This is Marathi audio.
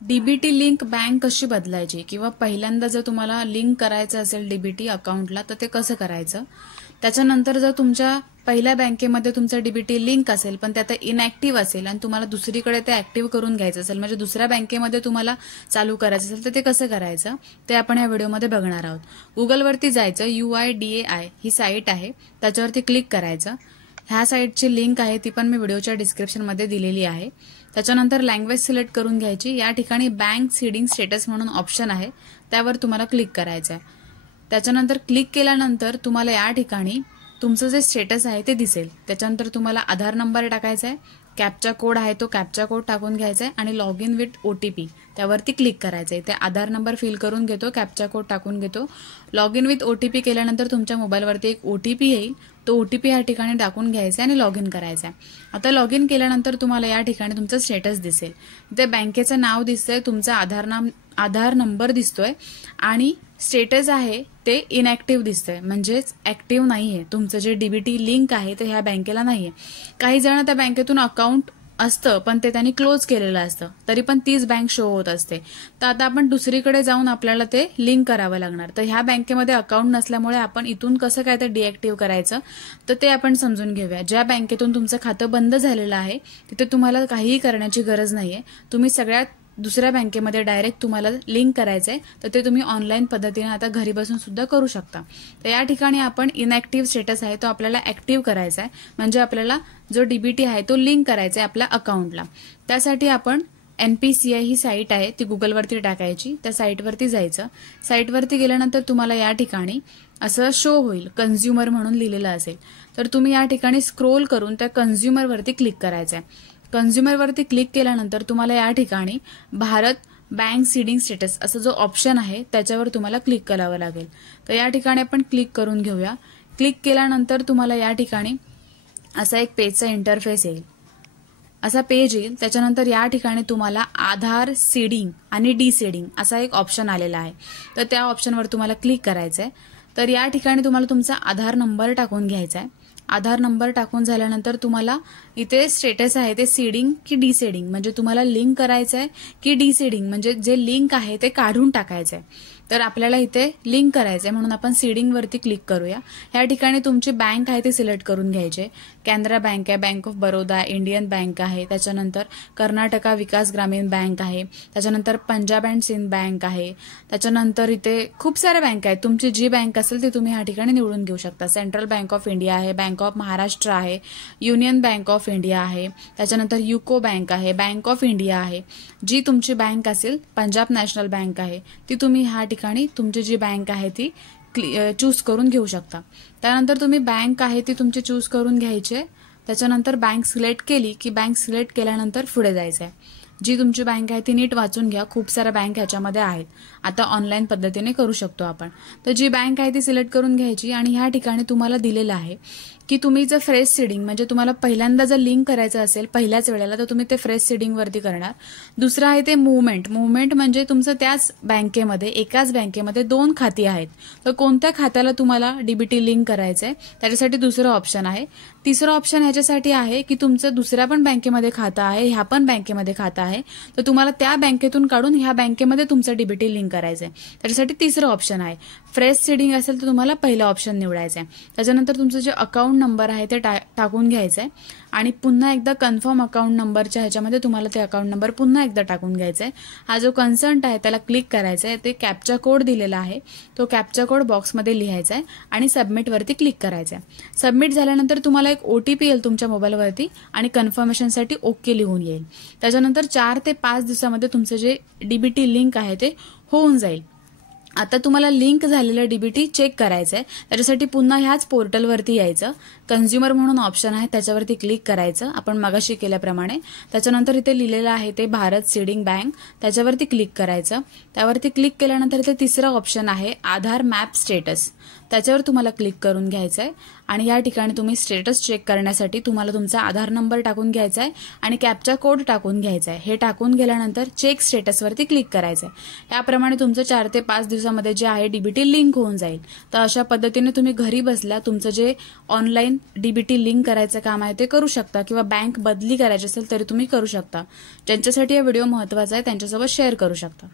डीबीटी लिंक बँक कशी बदलायची किंवा पहिल्यांदा जर तुम्हाला लिंक करायचं असेल डीबीटी अकाउंटला तर ते कसं करायचं. त्याच्यानंतर जर तुमच्या पहिल्या बँकेमध्ये तुमचं डीबीटी लिंक असेल पण ते आता इनॅक्टिव्ह असेल आणि तुम्हाला दुसरीकडे ते ऍक्टिव्ह करून घ्यायचं असेल म्हणजे दुसऱ्या बँकेमध्ये तुम्हाला चालू करायचं असेल तर ते कसं करायचं ते आपण या व्हिडिओमध्ये बघणार आहोत. गुगलवरती जायचं, UIDAI ही साईट आहे, त्याच्यावरती क्लिक करायचं. ह्या साईटची लिंक आहे ती पण मी व्हिडिओच्या डिस्क्रिप्शनमध्ये दिलेली आहे. त्याच्यानंतर लँग्वेज सिलेक्ट करून घ्यायची. या ठिकाणी बँक सीडिंग स्टेटस म्हणून ऑप्शन आहे, त्यावर तुम्हाला क्लिक करायचं आहे. त्याच्यानंतर क्लिक केल्यानंतर तुम्हाला या ठिकाणी तुमचं जे स्टेटस आहे ते दिसेल. त्याच्यानंतर तुम्हाला आधार नंबर टाकायचा आहे, कॅप्चा कोड आहे तो कॅप्चा कोड टाकून घ्यायचा आहे आणि लॉग इन विथ OTP त्यावरती क्लिक करायचं आहे. ते आधार नंबर फिल करून घेतो, कॅप्चा कोड टाकून घेतो. लॉग इन विथ OTP केल्यानंतर तुमच्या मोबाईलवरती एक OTP येईल, तो OTP या ठिकाणी टाकून घ्यायचा आणि लॉग इन करायचा आहे. आता लॉग इन केल्यानंतर तुम्हाला या ठिकाणी तुमचं स्टेटस दिसेल. ते बँकेचं नाव दिसतंय, तुमचा आधार नंबर दिसतोय आणि स्टेटस आहे ते इनॅक्टिव्ह दिसतंय, म्हणजेच ऍक्टिव्ह नाहीये. तुमचं जे डीबीटी लिंक आहे ते ह्या बँकेला नाहीये. काही जण त्या बँकेतून अकाउंट असतं पण ते त्यांनी क्लोज केलेलं असतं, तरी पण तीच बँक शो होत असते. तर आता आपण दुसरीकडे जाऊन आपल्याला ते लिंक करावं लागणार. तर ह्या बँकेमध्ये अकाउंट नसल्यामुळे आपण इथून कसं काय ते डिएक्टिव्ह करायचं तर ते आपण समजून घेऊया. ज्या बँकेतून तुमचं खातं बंद झालेलं आहे तिथे तुम्हाला काहीही करण्याची गरज नाहीये. तुम्ही सगळ्यात दुसऱ्या बँकेमध्ये डायरेक्ट तुम्हाला लिंक करायचंय तर ते तुम्ही ऑनलाईन पद्धतीने आता घरी बसून सुद्धा करू शकता. तर या ठिकाणी आपण इनॅक्टिव्ह स्टेटस आहे तो आपल्याला ऍक्टिव्ह करायचा आहे, म्हणजे आपल्याला जो डीबीटी आहे तो लिंक करायचा आहे आपल्या अकाउंटला. त्यासाठी आपण NPCI ही साईट आहे ती गुगलवरती टाकायची, त्या साईटवरती जायचं. साईटवरती गेल्यानंतर तुम्हाला या ठिकाणी असं शो होईल, कन्झ्युमर म्हणून लिहिलेलं असेल. तर तुम्ही या ठिकाणी स्क्रोल करून त्या कन्झ्युमरवरती क्लिक करायचं आहे. कन्झ्युमरवरती क्लिक केल्यानंतर तुम्हाला या ठिकाणी भारत बँक सीडिंग स्टेटस असं जो ऑप्शन आहे त्याच्यावर तुम्हाला क्लिक करावं लागेल. तर या ठिकाणी आपण क्लिक करून घेऊया. क्लिक केल्यानंतर तुम्हाला या ठिकाणी असा एक पेजचा इंटरफेस येईल, असा पेज येईल. त्याच्यानंतर या ठिकाणी तुम्हाला आधार सीडिंग आणि डीसीडिंग असा एक ऑप्शन आलेला आहे, तर त्या ऑप्शनवर तुम्हाला क्लिक करायचं आहे. तर या ठिकाणी तुम्हाला तुमचा आधार नंबर टाकून घ्यायचा आहे. आधार नंबर टाकून झाल्यानंतर तुम्हाला इथे स्टेटस आहे ते सीडिंग की डीसीडिंग, म्हणजे तुम्हाला लिंक करायचं आहे की डीसीडिंग, म्हणजे जे लिंक आहे ते काढून टाकायचं आहे. तर आपल्याला इथे लिंक करायचं आहे म्हणून आपण सीडिंग वरती क्लिक करूया. या ठिकाणी तुमची बँक आहे ते सिलेक्ट करून घ्यायचे. कॅनरा बँक आहे, bank of Baroda, Indian bank आहे, त्याच्यानंतर कर्नाटका विकास ग्रामीण बँक आहे, त्याच्यानंतर पंजाब अँड सिंध बँक आहे, त्याच्यानंतर इथे खूप साऱ्या बँक आहेत. तुमची जी बँक असेल ती तुम्ही या ठिकाणी निवडून घेऊ शकता. सेंट्रल बँक ऑफ इंडिया आहे, बँक ऑफ महाराष्ट्र आहे, युनियन बँक ऑफ इंडिया आहे, त्याच्यानंतर युको बँक आहे, बँक ऑफ इंडिया आहे. जी तुमची बँक असेल, पंजाब नॅशनल बँक आहे, ती तुम्ही ह्या ठिकाणी तुमची जी बँक आहे ती चूज करून घेऊ शकता. त्यानंतर तुम्ही बँक आहे ती तुमची चूज करून घ्यायची. त्याच्यानंतर बँक सिलेक्ट केली की बँक सिलेक्ट केल्यानंतर पुढे जायचं आहे. जी तुमची बँक आहे ती नीट वाचून घ्या, खूप साऱ्या बँक ह्याच्यामध्ये आहेत. आता ऑनलाईन पद्धतीने करू शकतो आपण. तर जी बँक आहे ती सिलेक्ट करून घ्यायची आणि ह्या ठिकाणी तुम्हाला दिलेलं आहे की तुम्ही जर फ्रेश सीडिंग म्हणजे तुम्हाला पहिल्यांदा जर लिंक करायचं असेल पहिल्याच वेळेला तर तुम्ही ते फ्रेश सीडिंग वरती करणार. दुसरं आहे ते मुवमेंट म्हणजे तुमचं त्याच बँकेमध्ये एकाच बँकेमध्ये 2 खाती आहेत, तर कोणत्या खात्याला तुम्हाला डीबीटी लिंक करायचंय त्याच्यासाठी दुसरं ऑप्शन आहे. तिसरं ऑप्शन ह्याच्यासाठी आहे की तुमचं दुसऱ्या पण बँकेमध्ये खातं आहे, ह्या पण बँकेमध्ये खातं आहे, तर तुम्हाला त्या बँकेतून काढून ह्या बँकेमध्ये तुमचं डीबीटी लिंक करायचंय, त्याच्यासाठी तिसरं ऑप्शन आहे. फ्रेश सीडिंग असेल तर तुम्हाला पहिलं ऑप्शन निवडायचं आहे. त्याच्यानंतर तुमचं जे अकाउंट नंबर आहे ते टाकून घ्यायचं आहे आणि पुन्हा एकदा कन्फर्म अकाउंट नंबरच्या ह्याच्यामध्ये तुम्हाला ते अकाउंट नंबर पुन्हा एकदा टाकून घ्यायचा आहे. हा जो कन्सर्ट आहे त्याला क्लिक करायचं आहे. ते कॅप्चा कोड दिलेला आहे, तो कॅप्चा कोड बॉक्समध्ये लिहायचा आहे आणि सबमिटवरती क्लिक करायचं आहे. सबमिट झाल्यानंतर तुम्हाला एक OTP येईल तुमच्या मोबाईलवरती आणि कन्फर्मेशनसाठी ओके लिहून येईल. त्याच्यानंतर 4 ते 5 दिवसामध्ये तुमचं जे डीबीटी लिंक आहे ते होऊन जाईल. आता तुम्हाला लिंक झालेलं डीबीटी चेक करायचं आहे, त्याच्यासाठी पुन्हा ह्याच पोर्टलवरती यायचं. कन्झ्युमर म्हणून ऑप्शन आहे त्याच्यावरती क्लिक करायचं आपण मगाशी केल्याप्रमाणे. त्याच्यानंतर इथे लिहिलेलं आहे ते भारत सीडिंग बँक, त्याच्यावरती क्लिक करायचं. त्यावरती क्लिक केल्यानंतर इथे तिसरं ऑप्शन आहे आधार मॅप स्टेटस, त्याच्यावर तुम्हाला क्लिक करून घ्यायचं आहे आणि या ठिकाणी तुम्ही स्टेटस चेक करण्यासाठी तुम्हाला तुमचा आधार नंबर टाकून घ्यायचा आहे आणि कॅप्चा कोड टाकून घ्यायचा आहे। हे टाकून गेल्यानंतर चेक स्टेटसवरती क्लिक करायचं आहे। याप्रमाणे तुमचं 4 ते 5 दिवसामध्ये जे आहे डीबीटी लिंक होऊन जाईल। तर अशा पद्धतीने तुम्ही घरी बसल्या तुमचं जे ऑनलाईन डीबीटी लिंक करायचं काम आहे ते करू शकता किंवा बँक बदली करायची असेल तरी तुम्ही करू शकता। ज्यांच्यासाठी हा व्हिडिओ महत्त्वाचा आहे त्यांच्यासोबत शेअर करू शकता।